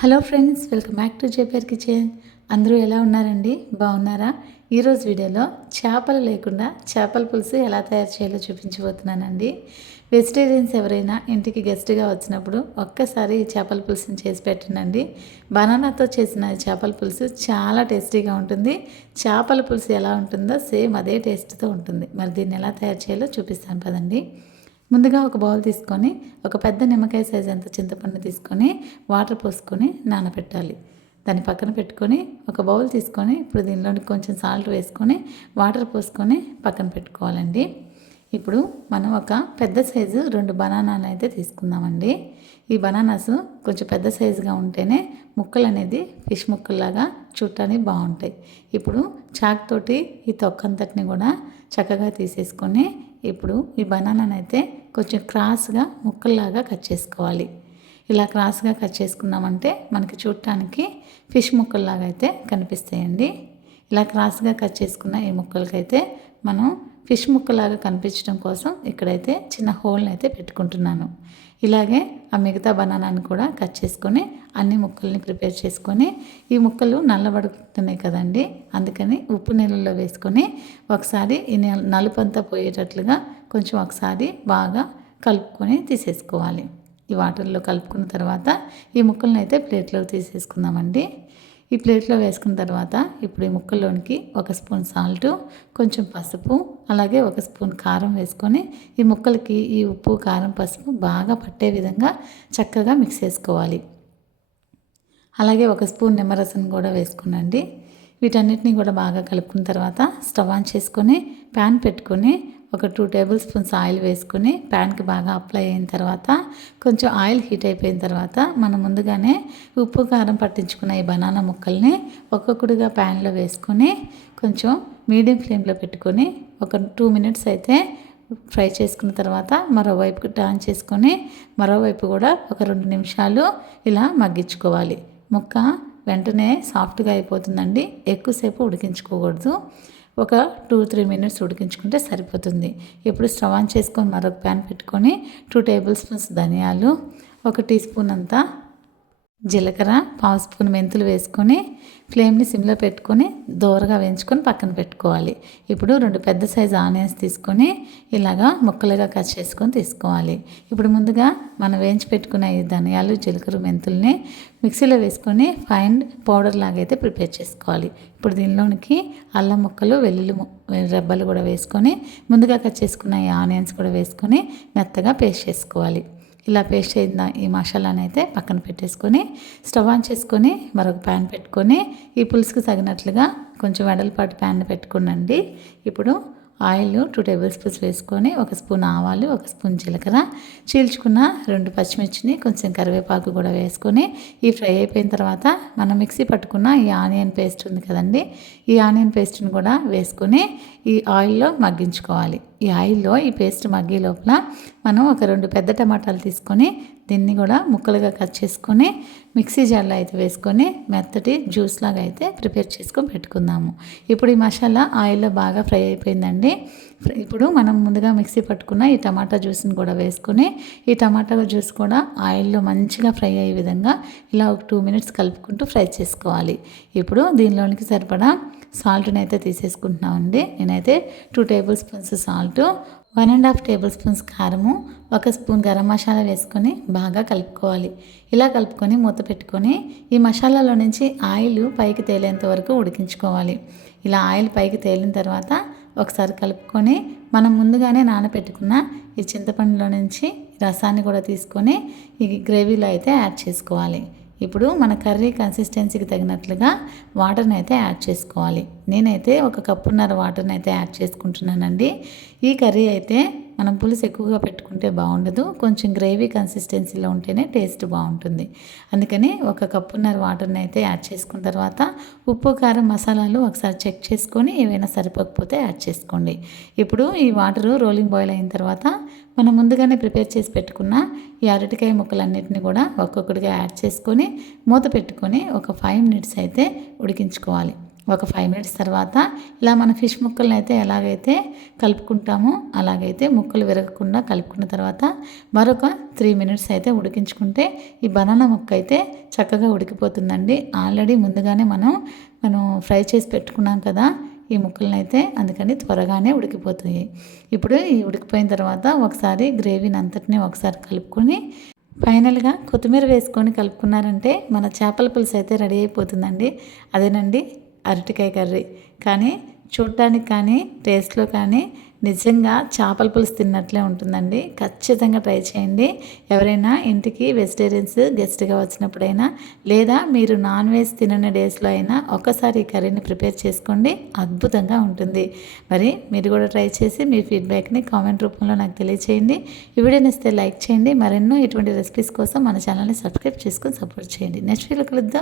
Hello friends welcome back to JPR kitchen. అందరూ ఎలా ఉన్నారండి? బాగున్నారా? ఈరోజు వీడియోలో చేపలు లేకుండా చేపల పులుసు ఎలా తయారు చేయాలో చూపించబోతున్నానండి. వెజిటేరియన్స్ ఎవరైనా ఇంటికి గెస్ట్గా వచ్చినప్పుడు ఒక్కసారి చేపల పులుసుని చేసి పెట్టండి బనానాతో చేసిన చేపల పులుసు చాలా టేస్టీగా ఉంటుంది. చేపల పులుసు ఎలా ఉంటుందో సేమ్ అదే టేస్ట్తో ఉంటుంది. మరి దీన్ని ఎలా తయారు చేయాలో చూపిస్తాను పదండి. ముందుగా ఒక బౌల్ తీసుకొని ఒక పెద్ద నిమ్మకాయ సైజ్ అంత చింతపండు తీసుకొని వాటర్ పోసుకొని నానబెట్టాలి దాన్ని పక్కన పెట్టుకొని ఒక బౌల్ తీసుకొని ఇప్పుడు దీనిలోని కొంచెం సాల్ట్ వేసుకొని వాటర్ పోసుకొని పక్కన పెట్టుకోవాలండి. ఇప్పుడు మనం ఒక పెద్ద సైజు రెండు బనానాలు అయితే తీసుకుందామండి. ఈ బనానాస్ కొంచెం పెద్ద సైజుగా ఉంటేనే ముక్కలు అనేది ఫిష్ ముక్కల్లాగా చూడటానికి బాగుంటాయి. ఇప్పుడు చాక్ తోటి ఈ తొక్కంతటిని కూడా చక్కగా తీసేసుకొని ఇప్పుడు ఈ బనానాని అయితే కొంచెం క్రాస్గా ముక్కల్లాగా కట్ చేసుకోవాలి. ఇలా క్రాస్గా కట్ చేసుకున్నామంటే మనకి చూడటానికి ఫిష్ ముక్కల్లాగా అయితే కనిపిస్తాయండి. ఇలా క్రాస్గా కట్ చేసుకున్న ఈ ముక్కలకైతే మనం ఫిష్ ముక్కలాగా కనిపించడం కోసం ఇక్కడైతే చిన్న హోల్ని అయితే పెట్టుకుంటున్నాను. ఇలాగే ఆ మిగతా బనానాని కూడా కట్ చేసుకొని అన్ని ముక్కల్ని ప్రిపేర్ చేసుకొని ఈ ముక్కలు నల్లబడుతున్నాయి కదండి. అందుకని ఉప్పు నీళ్ళల్లో వేసుకొని ఒకసారి ఈ నలుపంతా పోయేటట్లుగా కొంచెం ఒకసారి బాగా కలుపుకొని తీసేసుకోవాలి. ఈ వాటర్లో కలుపుకున్న తర్వాత ఈ ముక్కలను అయితే ప్లేట్లోకి తీసేసుకుందామండి. ఈ ప్లేట్లో వేసుకున్న తర్వాత ఇప్పుడు ఈ ముక్కల్లోనికి ఒక స్పూన్ సాల్ట్ కొంచెం పసుపు అలాగే ఒక స్పూన్ కారం వేసుకొని ఈ ముక్కలకి ఈ ఉప్పు కారం పసుపు బాగా పట్టే విధంగా చక్కగా మిక్స్ చేసుకోవాలి. అలాగే ఒక స్పూన్ నిమ్మరసం కూడా వేసుకునండి. వీటన్నిటిని కూడా బాగా కలుపుకున్న తర్వాత స్టవ్ ఆన్ చేసుకొని ప్యాన్ పెట్టుకొని ఒక టూ టేబుల్ స్పూన్స్ ఆయిల్ వేసుకొని ప్యాన్కి బాగా అప్లై అయిన తర్వాత కొంచెం ఆయిల్ హీట్ అయిపోయిన తర్వాత మనం ముందుగానే ఉప్పు కారం పట్టించుకున్న ఈ బనానా ముక్కల్ని ఒక్కొక్కటిగా ప్యాన్లో వేసుకొని కొంచెం మీడియం ఫ్లేమ్లో పెట్టుకొని ఒక టూ మినిట్స్ అయితే ఫ్రై చేసుకున్న తర్వాత మరోవైపుకి టర్న్ చేసుకొని మరోవైపు కూడా ఒక రెండు నిమిషాలు ఇలా మగ్గించుకోవాలి. ముక్క వెంటనే సాఫ్ట్గా అయిపోతుందండి. ఎక్కువసేపు ఉడికించుకోకూడదు. ఒక టూ త్రీ మినిట్స్ ఉడికించుకుంటే సరిపోతుంది. ఇప్పుడు స్టవ్ ఆన్ చేసుకొని మరొక ప్యాన్ పెట్టుకొని టూ టేబుల్ స్పూన్స్ ధనియాలు ఒక టీ స్పూన్ అంతా జీలకర్ర పావు స్పూన్ మెంతులు వేసుకొని ఫ్లేమ్ని సిమ్లో పెట్టుకొని దోరగా వేయించుకొని పక్కన పెట్టుకోవాలి. ఇప్పుడు రెండు పెద్ద సైజు ఆనియన్స్ తీసుకొని ఇలాగా ముక్కలుగా కట్ చేసుకొని తీసుకోవాలి. ఇప్పుడు ముందుగా మనం వేయించి పెట్టుకున్న ఈ ధనియాలు జీలకర్ర మెంతుల్ని మిక్సీలో వేసుకొని ఫైన్ పౌడర్ లాగా అయితే ప్రిపేర్ చేసుకోవాలి. ఇప్పుడు దీనిలోనికి అల్లం ముక్కలు వెల్లుల్లి రెబ్బలు కూడా వేసుకొని ముందుగా కట్ చేసుకున్న ఈ ఆనియన్స్ కూడా వేసుకొని మెత్తగా పేస్ట్ చేసుకోవాలి. ఇలా పేస్ట్ అయిన ఈ మసాలాని అయితే పక్కన పెట్టేసుకొని స్టవ్ ఆన్ చేసుకొని మరొక ప్యాన్ పెట్టుకొని ఈ పులుసుకు తగినట్లుగా కొంచెం వెడల్పాటు ప్యాన్ పెట్టుకునండి ఇప్పుడు ఆయిల్ టూ టేబుల్ స్పూన్స్ వేసుకొని ఒక స్పూన్ ఆవాలు ఒక స్పూన్ జీలకర్ర చీల్చుకున్న రెండు పచ్చిమిర్చిని కొంచెం కరివేపాకు కూడా వేసుకొని ఈ ఫ్రై అయిపోయిన తర్వాత మనం మిక్సీ పట్టుకున్న ఈ ఆనియన్ పేస్ట్ ఉంది కదండి ఈ ఆనియన్ పేస్ట్ని కూడా వేసుకొని ఈ ఆయిల్లో మగ్గించుకోవాలి. ఈ ఆయిల్లో ఈ పేస్ట్ మగ్గే లోపల మనం ఒక రెండు పెద్ద టమాటాలు తీసుకొని దీన్ని కూడా ముక్కలుగా కట్ చేసుకొని మిక్సీ జార్లో అయితే వేసుకొని మెత్తటి జ్యూస్ లాగా అయితే ప్రిపేర్ చేసుకొని పెట్టుకుందాము. ఇప్పుడు ఈ మసాలా ఆయిల్లో బాగా ఫ్రై అయిపోయిందండి. ఇప్పుడు మనం ముందుగా మిక్సీ పట్టుకున్న ఈ టమాటా జ్యూస్ని కూడా వేసుకొని ఈ టమాటా జ్యూస్ కూడా ఆయిల్లో మంచిగా ఫ్రై అయ్యే విధంగా ఇలా ఒక టూ మినిట్స్ కలుపుకుంటూ ఫ్రై చేసుకోవాలి. ఇప్పుడు దీనిలోనికి సరిపడా సాల్ట్ని అయితే తీసేసుకుంటున్నామండి. నేనైతే two tablespoons salt one and half tablespoons కారము ఒక స్పూన్ గరం మసాలా వేసుకొని బాగా కలుపుకోవాలి. ఇలా కలుపుకొని మూత పెట్టుకొని ఈ మసాలాలో నుంచి ఆయిల్ పైకి తేలేంత వరకు ఉడికించుకోవాలి. ఇలా ఆయిల్ పైకి తేలిన తర్వాత ఒకసారి కలుపుకొని మనం ముందుగానే నానబెట్టుకున్న ఈ చింతపండులో నుంచి రసాన్ని కూడా తీసుకొని ఈ గ్రేవీలో అయితే యాడ్ చేసుకోవాలి. ఇప్పుడు మన కర్రీ కన్సిస్టెన్సీకి తగినట్లుగా వాటర్ని అయితే యాడ్ చేసుకోవాలి. నేనైతే ఒక కప్పున్నర వాటర్ని అయితే యాడ్ చేసుకుంటున్నానండి. ఈ కర్రీ అయితే మనం పులుసు ఎక్కువగా పెట్టుకుంటే బాగుండదు. కొంచెం గ్రేవీ కన్సిస్టెన్సీలో ఉంటేనే టేస్ట్ బాగుంటుంది. అందుకని ఒక కప్పున్నర వాటర్ని అయితే యాడ్ చేసుకున్న తర్వాత ఉప్పు కారం మసాలాలు ఒకసారి చెక్ చేసుకొని ఏవైనా సరిపోకపోతే యాడ్ చేసుకోండి. ఇప్పుడు ఈ వాటరు రోలింగ్ బాయిల్ అయిన తర్వాత మనం ముందుగానే ప్రిపేర్ చేసి పెట్టుకున్న ఈ అరటికాయ ముక్కలన్నిటిని కూడా ఒక్కొక్కటిగా యాడ్ చేసుకొని మూత పెట్టుకొని ఒక ఫైవ్ మినిట్స్ అయితే ఉడికించుకోవాలి. ఒక ఫైవ్ మినిట్స్ తర్వాత ఇలా మన ఫిష్ ముక్కలను అయితే ఎలాగైతే కలుపుకుంటామో అలాగైతే ముక్కలు విరగకుండా కలుపుకున్న తర్వాత మరొక త్రీ మినిట్స్ అయితే ఉడికించుకుంటే ఈ బనానా ముక్క అయితే చక్కగా ఉడికిపోతుందండి. ఆల్రెడీ ముందుగానే మనం మనం ఫ్రై చేసి పెట్టుకున్నాం కదా ఈ ముక్కలను అయితే అందుకని త్వరగానే ఉడికిపోతాయి. ఇప్పుడు ఈ ఉడికిపోయిన తర్వాత ఒకసారి గ్రేవీని అంతటినీ ఒకసారి కలుపుకొని ఫైనల్గా కొత్తిమీర వేసుకొని కలుపుకున్నారంటే మన చేపల పులుసు అయితే రెడీ అయిపోతుందండి. అదేనండి అరటికాయ కర్రీ. కానీ చూడటానికి కానీ టేస్ట్లో కానీ నిజంగా చేపల పులుసు తిన్నట్లే ఉంటుందండి. ఖచ్చితంగా ట్రై చేయండి. ఎవరైనా ఇంటికి వెజిటేరియన్స్ గెస్ట్గా వచ్చినప్పుడైనా లేదా మీరు నాన్ వెజ్ తినని డేస్లో అయినా ఒక్కసారి ఈ కర్రీని ప్రిపేర్ చేసుకోండి. అద్భుతంగా ఉంటుంది. మరి మీరు కూడా ట్రై చేసి మీ ఫీడ్బ్యాక్ని కామెంట్ రూపంలో నాకు తెలియచేయండి. ఈ వీడియోని ఇస్తే లైక్ చేయండి. మరెన్నో ఇటువంటి రెసిపీస్ కోసం మన ఛానల్ని సబ్స్క్రైబ్ చేసుకొని సపోర్ట్ చేయండి. నెక్స్ట్ వీడియో కలుద్దాం.